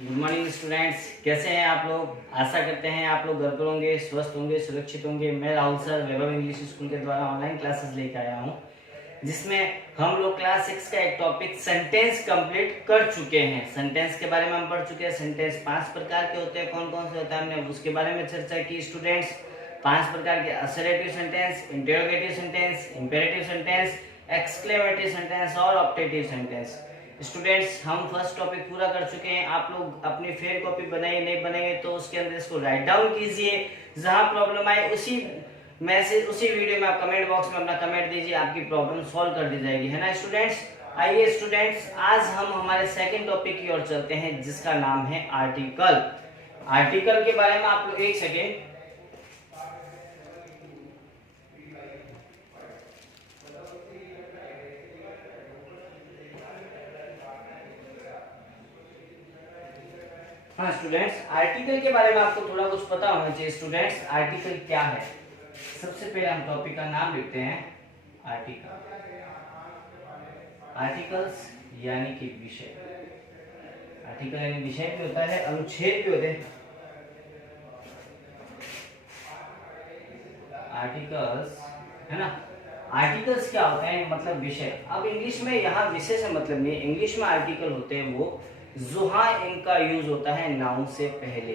Good morning students, कैसे हैं आप लोग। आशा करते हैं आप लोग घर पर होंगे, स्वस्थ होंगे, सुरक्षित होंगे। मैं राहुल सर वैभव इंग्लिश स्कूल के द्वारा ऑनलाइन क्लासेस लेकर आया हूं, जिसमें हम लोग क्लास 6 का एक टॉपिक सेंटेंस कंप्लीट कर चुके हैं। सेंटेंस के बारे में हम पढ़ चुके हैं। सेंटेंस 5 प्रकार के होते हैं, कौन कौन से होता है हमने उसके बारे में चर्चा की। स्टूडेंट्स 5 प्रकार के assertive sentence, interrogative sentence, imperative sentence, exclamative sentence और ऑप्टेटिव सेंटेंस। स्टूडेंट्स हम फर्स्ट टॉपिक पूरा कर चुके हैं। आप लोग अपनी फेयर कॉपी बनाइए, नहीं बनाएंगे तो उसके अंदर इसको राइट डाउन कीजिए। जहां प्रॉब्लम आए उसी मैसेज उसी वीडियो में आप कमेंट बॉक्स में अपना कमेंट दीजिए, आपकी प्रॉब्लम सॉल्व कर दी जाएगी, है ना स्टूडेंट्स। आइए स्टूडेंट्स, आज हम हमारे सेकंड टॉपिक की ओर चलते हैं, जिसका नाम है आर्टिकल। आर्टिकल के बारे में आप लोग एक सेकेंड, हाँ स्टूडेंट्स, आर्टिकल के बारे में आपको थोड़ा कुछ पता होना चाहिए। स्टूडेंट्स आर्टिकल क्या है, सबसे पहले हम टॉपिक का नाम लिखते हैं आर्टिकल। आर्टिकल्स यानी कि विषय। आर्टिकल यानी विषय भी होता है, अनुच्छेद भी होते हैं। आर्टिकल्स है ना। आर्टिकल्स क्या होता है, मतलब विषय। अब इंग्लिश में यहाँ विषय से मतलब नहीं है। इंग्लिश में आर्टिकल होते हैं वो जहाँ इनका यूज होता है नाउन से पहले।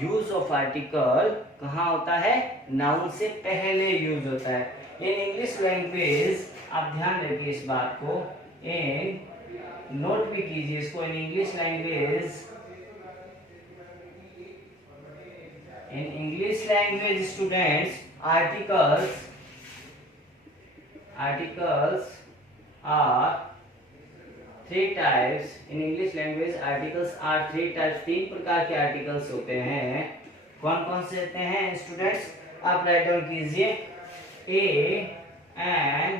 यूज ऑफ आर्टिकल कहाँ होता है, नाउन से पहले यूज होता है। इन इंग्लिश लैंग्वेज, आप ध्यान रखिए इस बात को, इन नोट भी कीजिए इसको। इन English language, in English language students, articles are three types. In English language articles are three types. 3 प्रकार के आर्टिकल्स होते हैं। कौन कौन से होते हैं स्टूडेंट्स, आप राइट डाउन कीजिए। A and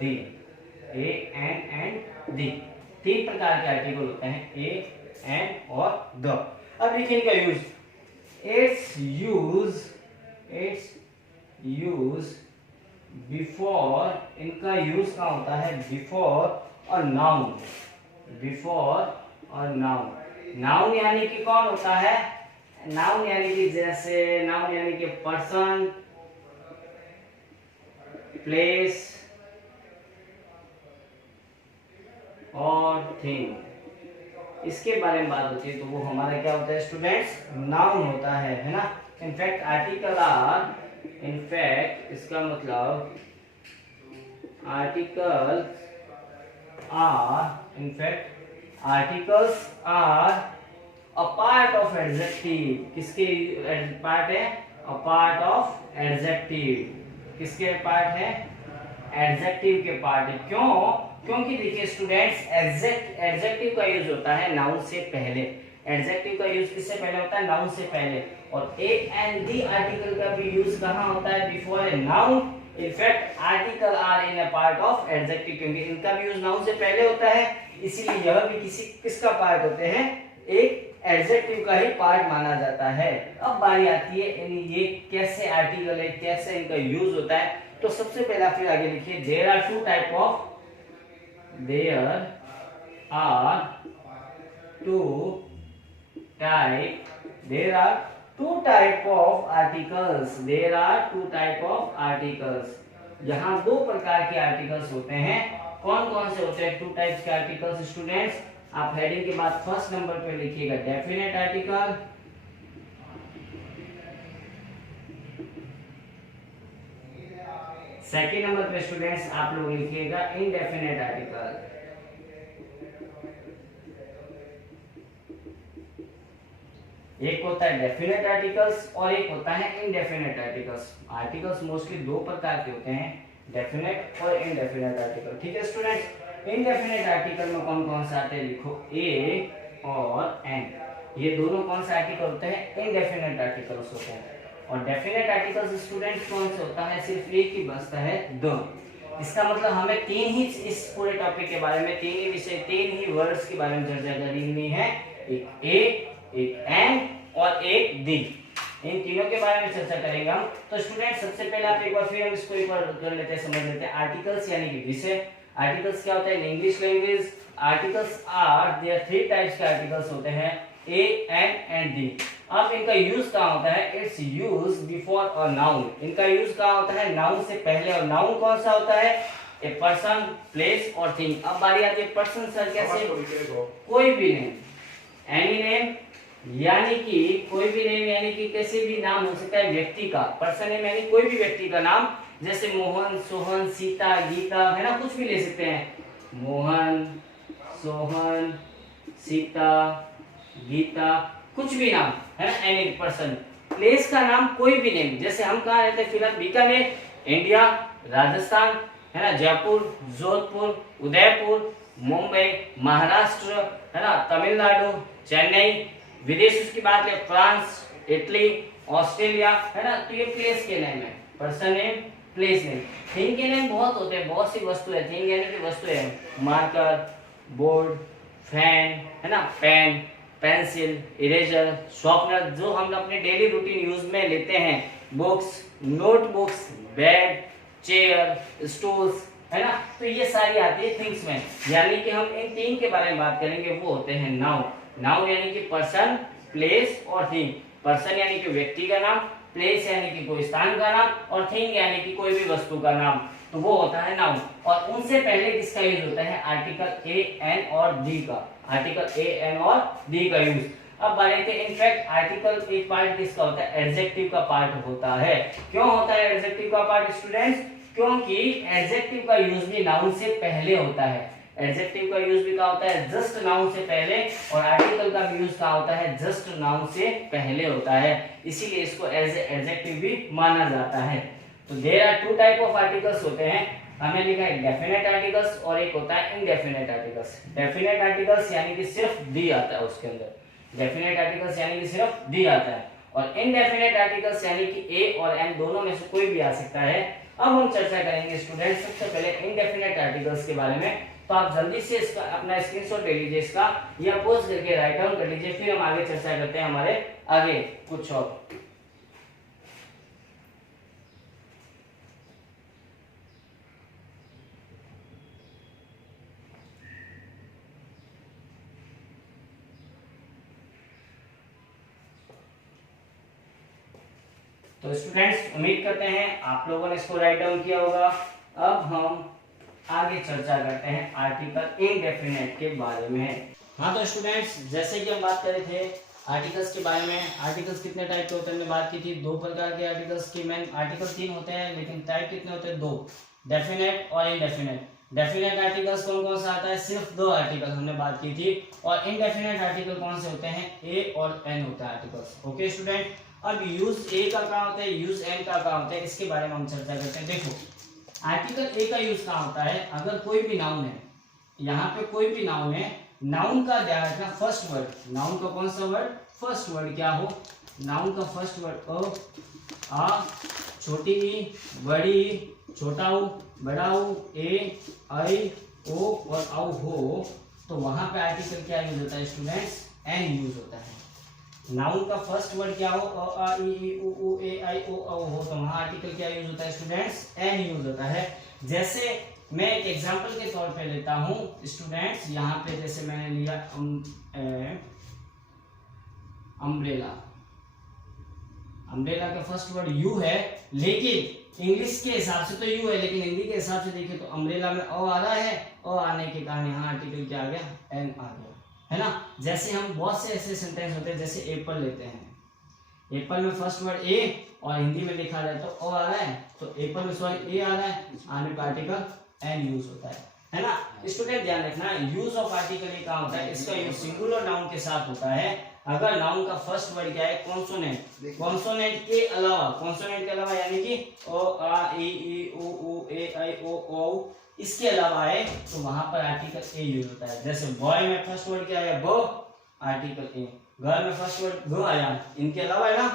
the. A and the, 3 प्रकार के आर्टिकल होते हैं, ए एंड और द। अब देखिए इनका यूज। इट्स यूज बिफोर, इनका यूज कहाँ होता है, बिफोर और नाउन। बिफोर और नाउन। नाउन यानी कि कौन होता है, नाउन यानी कि जैसे, नाउन यानी कि पर्सन, प्लेस और थिंग, इसके बारे में बात होती है तो वो हमारा क्या होता है स्टूडेंट्स, नाउन होता है ना। इनफैक्ट आर्टिकल आर, इनफैक्ट इसका मतलब articles are a part of adjective. किसके पार्ट है, अ पार्ट ऑफ एडजेक्टिव। किसके पार्ट है, एडजेक्टिव के पार्ट है। क्यों, क्योंकि देखिए स्टूडेंट्स, एडजेक्टिव का यूज होता है नाउन से पहले। एडजेक्टिव का यूज किससे पहले होता है, नाउन से पहले। और ए एंड दी आर्टिकल का भी यूज कहाँ होता है, before a noun. In fact article are in a part of adjective, क्योंकि इनका भी यूज नाउन से पहले होता है, इसीलिए यह भी किसका पार्ट होते हैं, एक एडजेक्टिव का ही पार्ट माना जाता है। अब बारी आती है ये कैसे आर्टिकल है, कैसे इनका यूज होता है। तो सबसे पहला फिर आगे लिखिए, there are two type of articles. यहाँ 2 प्रकार के आर्टिकल्स होते हैं। कौन कौन से होते हैं 2 टाइप्स के आर्टिकल्स स्टूडेंट्स, आप हेडिंग के बाद फर्स्ट नंबर पे लिखिएगा डेफिनेट आर्टिकल, सेकेंड नंबर पे स्टूडेंट्स आप लोग लिखिएगा इनडेफिनेट आर्टिकल। एक होता है डेफिनेट आर्टिकल्स और एक होता है इनडेफिनेट आर्टिकल्स। आर्टिकल्स मोस्टली 2 प्रकार के होते हैं, डेफिनेट और इनडेफिनेट आर्टिकल। ठीक है स्टूडेंट्स, इनडेफिनेट आर्टिकल में कौन कौन से आते हैं, लिखो ए और एन। ये दोनों कौन से आर्टिकल होते हैं, इनडेफिनेट आर्टिकल्स होते हैं। और डेफिनेट आर्टिकल्स स्टूडेंट्स कौन से होता है, सिर्फ एक ही बचता है, द। इसका मतलब हमें 3 ही इस पूरे टॉपिक के बारे में 3 ही विषय, 3 ही वर्ड्स के बारे में चर्चा करनी है, एक ए, एक एन और एक दी। इन तीनों के बारे में चर्चा करेंगे हम। तो स्टूडेंट सबसे पहले आप एक बार फिर हम इसको एक बार कर लेते हैं, समझ लेते हैं। आर्टिकल्स यानी कि विषय, आर्टिकल्स क्या होता है in English language? Articles are, there 3 types के आर्टिकल्स होते हैं, ए, एन एंड दी। अब इनका यूज कहाँ होता है? It's use before a noun. इनका यूज कहाँ होता है? नाउन से पहले। और नाउन कौन सा होता है? ए पर्सन, प्लेस और थिंग। अब बारी आती है पर्सन सर कैसे? कोई भी नेम, एनी नेम, यानी कि कोई भी नेम, यानी कि कैसे भी नाम हो सकता है व्यक्ति का। पर्सन नेम यानी कोई भी व्यक्ति का नाम, जैसे मोहन, सोहन, सीता, गीता, है ना, कुछ भी ले सकते हैं। मोहन, सोहन, सीता, गीता, कुछ भी नाम, है ना, एनी पर्सन। प्लेस का नाम कोई भी नेम, जैसे हम कहाँ रहते हैं फिलहाल? बीकानेर, इंडिया, राजस्थान, है ना, जयपुर, जोधपुर, उदयपुर, मुंबई, महाराष्ट्र, है ना, तमिलनाडु, चेन्नई। विदेश की बात है, फ्रांस, इटली, ऑस्ट्रेलिया, है ना, तो ये प्लेस के नेम है, person name, place name. Thing के नेम बहुत होते हैं, बहुत सी वस्तु है। थिंग यानी कि वस्तु है, मार्कर, बोर्ड, फैन, है ना, पेन, पेंसिल, इरेजर, शॉर्पनर, जो हम अपने डेली रूटीन यूज में लेते हैं, books, notebooks, bed, chair, stools, है ना, तो ये सारी आती है थिंग्स में। यानी कि हम इन तीन के बारे में बात करेंगे, वो होते हैं नाउन। नाउन यानी कि पर्सन, प्लेस और थिंग। पर्सन यानी कि व्यक्ति का नाम, प्लेस यानी कि कोई स्थान का नाम, और थिंग यानी कि कोई भी वस्तु का नाम, तो वो होता है नाउन। और उनसे पहले किसका यूज होता है? आर्टिकल ए, एन और दी का। आर्टिकल ए, एन और दी का यूज। अब बात करते हैं, इनफैक्ट आर्टिकल एक पार्ट किसका होता है? एडजेक्टिव का पार्ट होता है। क्यों होता है एडजेक्टिव का पार्ट स्टूडेंट्स? क्योंकि एडजेक्टिव का यूज भी नाउन से पहले होता है। एडजेक्टिव का यूज भी कहाँ होता है? जस्ट नाउन से पहले। और आर्टिकल का भी यूज कहाँ होता है? जस्ट नाउन से पहले होता है, इसीलिए इसको एज ए एडजेक्टिव भी माना जाता है। तो there are 2 type of articles होते हैं। हमने लिखा है डेफिनेट आर्टिकल्स और एक होता है इनडेफिनेट आर्टिकल्स। डेफिनेट आर्टिकल्स यानी कि सिर्फ दी आता है उसके अंदर। डेफिनेट आर्टिकल्स यानी कि सिर्फ दी आता है, और इनडेफिनेट आर्टिकल्स यानी कि ए और एन दोनों में से कोई भी आ सकता है। अब हम चर्चा करेंगे स्टूडेंट्स सबसे पहले इनडेफिनेट आर्टिकल्स के बारे में। तो आप जल्दी से इसका अपना स्क्रीनशॉट ले लीजिए इसका, या पोस्ट करके राइट डाउन कर लीजिए, फिर हम आगे चर्चा करते हैं हमारे आगे कुछ और। तो स्टूडेंट्स उम्मीद करते हैं आप लोगों ने इसको राइट डाउन किया होगा। अब हम आगे चर्चा करते हैं आर्टिकल इनडेफिनेट के बारे में। हाँ तो स्टूडेंट्स, जैसे कि हम बात कर रहे थे आर्टिकल्स के बारे में, आर्टिकल्स कितने टाइप के होते हैं हमने बात की थी। 2 प्रकार के आर्टिकल्स की, मेन आर्टिकल 3 होते हैं, लेकिन टाइप कितने होते हैं? 2, डेफिनेट और इनडेफिनेट। डेफिनेट आर्टिकल्स कौन कौन सा आता है? सिर्फ 2 आर्टिकल हमने बात की थी। और इनडेफिनेट आर्टिकल कौन से होते हैं? ए और एन होता है आर्टिकल्स। ओके स्टूडेंट, अब यूज ए का कहाँ होता है, यूज एन का कहाँ होता है, इसके बारे में हम चर्चा करते हैं। देखो आर्टिकल ए का यूज कहाँ होता है? अगर कोई भी नाउन है, यहाँ पे कोई भी नाउन है, नाउन का ध्यान रखना फर्स्ट वर्ड, नाउन का कौन सा वर्ड? फर्स्ट वर्ड क्या हो? नाउन का फर्स्ट वर्ड अ, आ, छोटी ई, बड़ी ई, छोटा ऊ, बड़ा ऊ, ए, आई, ओ और औ हो, तो वहां पे आर्टिकल क्या यूज होता है स्टूडेंट्स? एन यूज होता है। नाउन का फर्स्ट वर्ड क्या हो? अ, आ, ई, उ, ए, आई, ओ, औ हो, तो वहां आर्टिकल क्या यूज होता है स्टूडेंट्स? एन यूज होता है। जैसे मैं एक एग्जांपल के तौर पे लेता हूं स्टूडेंट्स, यहाँ पे जैसे मैंने लिया अम्ब्रेला। अम्ब्रेला का फर्स्ट वर्ड यू है, लेकिन इंग्लिश के हिसाब से तो यू है, लेकिन हिंदी के हिसाब से देखिए तो अम्ब्रेला में ओ आ रहा है, ओ आने के कारण यहाँ आर्टिकल क्या आ गया? एन आ गया, है ना। जैसे हम बहुत से ऐसे सेंटेंस होते हैं, जैसे एप्पल लेते हैं, एप्पल में फर्स्ट वर्ड ए और हिंदी में लिखा जाए तो ओ आ रहा है, तो एप्पल में सॉरी ए आ रहा है, आने पर आर्टिकल एन यूज होता है ना। स्टूडेंट ध्यान रखना, यूज ऑफ आर्टिकल ये कहाँ होता है? इसका यूज सिंगुलर नाउन के साथ होता है। अगर नाउन का फर्स्ट वर्ड क्या है? कॉन्सोनेंट। कॉन्सोनेंट के अलावा, कॉन्सोनेंट के अलावा यानी कि ओ, आ, ई, उ, ए, आई, ओ, औ, इसके अलावा है तो वहां पर आर्टिकल ए यूज होता है। जैसे बॉय में फर्स्ट वर्ड क्या है? बो, आर्टिकल ए। घर में फर्स्ट वर्ड ग आया, इनके अलावा है ना,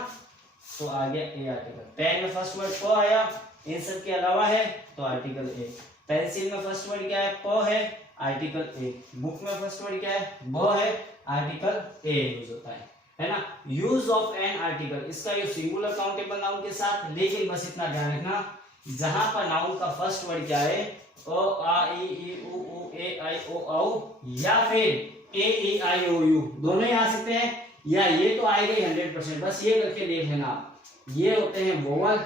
तो आ गया ए आर्टिकल। पेन में फर्स्ट वर्ड प आया, इन सब के अलावा है तो आर्टिकल ए। पेंसिल में फर्स्ट वर्ड क्या है? प है, आर्टिकल ए। बुक में फर्स्ट वर्ड क्या है? ब है, आर्टिकल ए यूज होता है ना। यूज ऑफ एन आर्टिकल, इसका यूज सिंगुलर काउंटेबल नाउन के साथ, लेकिन बस इतना ध्यान रखना जहां पर नाउन का फर्स्ट वर्ड क्या है? अ आ इ ई उ ऊ ए आई ओ औ, या फिर ए ई आई ओ यू, दोनों ही आ सकते हैं, या ये तो आएगा ही 100%। बस ये करके देख लेना आप, ये होते हैं वोवल,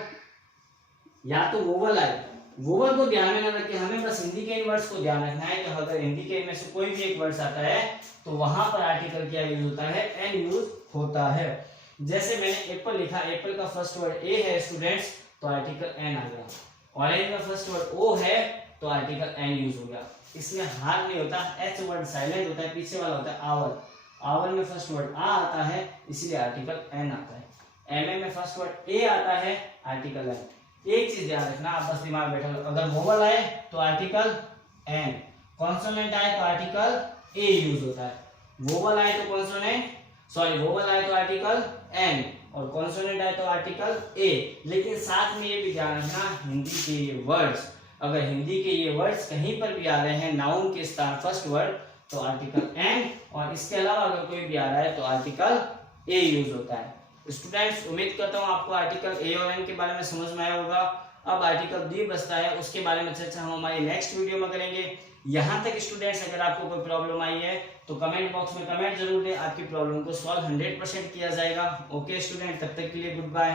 या तो वोवल आए, वोवल को ध्यान में ना रखें, हमें बस हिंदी के इन वर्ड्स को ध्यान रखना है कि अगर हिंदी के में से कोई भी एक वर्ड्स आता है तो वहां पर आर्टिकल क्या यूज होता है, एन यूज होता है। जैसे मैंने एप्पल लिखा, एप्पल का फर्स्ट वर्ड ए है स्टूडेंट्स, तो आर्टिकल एन आ गया। ऑरेंज का फर्स्ट वर्ड ओ है तो आर्टिकल एन यूज हो गया। इसमें हार नहीं होता, एच वर्ड साइलेंट होता है, पीछे वाला होता है आवर, आवर में फर्स्ट वर्ड आ आता है इसलिए आर्टिकल एन आता है। एम में फर्स्ट वर्ड ए आता है, आर्टिकल एन। एक चीज ध्यान रखना, आप बस दिमाग बैठा लो, अगर वोवल आए तो आर्टिकल एन, कॉन्सोनेंट आए तो आर्टिकल ए यूज होता है। वोवल आए तो कॉन्सोनेंट, सॉरी वोवल आए तो आर्टिकल एन, और कॉन्सोनेंट आए तो आर्टिकल ए। लेकिन साथ में ये भी ध्यान रखना, हिंदी के ये वर्ड्स, अगर हिंदी के ये वर्ड्स कहीं पर भी आ रहे हैं नाउन के स्थान फर्स्ट वर्ड तो आर्टिकल एन, और इसके अलावा अगर कोई भी आ रहा है तो आर्टिकल ए यूज होता है। स्टूडेंट्स उम्मीद करता हूँ आपको आर्टिकल ए और एन के बारे में समझ में आया होगा। अब आर्टिकल दी बचता है, उसके बारे में चर्चा हम हमारी नेक्स्ट वीडियो में करेंगे। यहाँ तक स्टूडेंट्स अगर आपको कोई प्रॉब्लम आई है तो कमेंट बॉक्स में कमेंट जरूर दें, आपकी प्रॉब्लम को सॉल्व 100% किया जाएगा। ओके स्टूडेंट, तब तक के लिए गुड बाय।